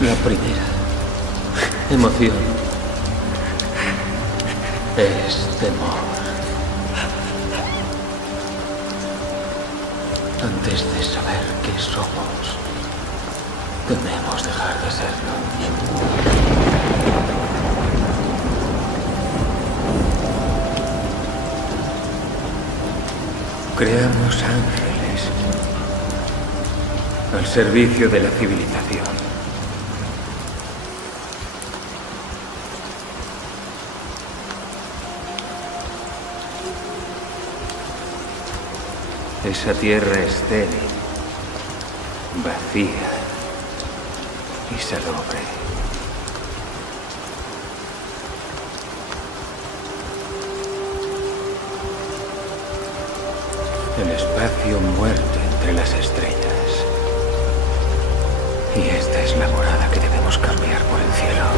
La primera emoción es temor. Antes de saber qué somos, tememos dejar de serlo. Creamos ángeles al servicio de la civilización. Esa tierra estéril, vacía y salobre. El espacio muerto entre las estrellas. Y esta es la morada que debemos cambiar por el cielo.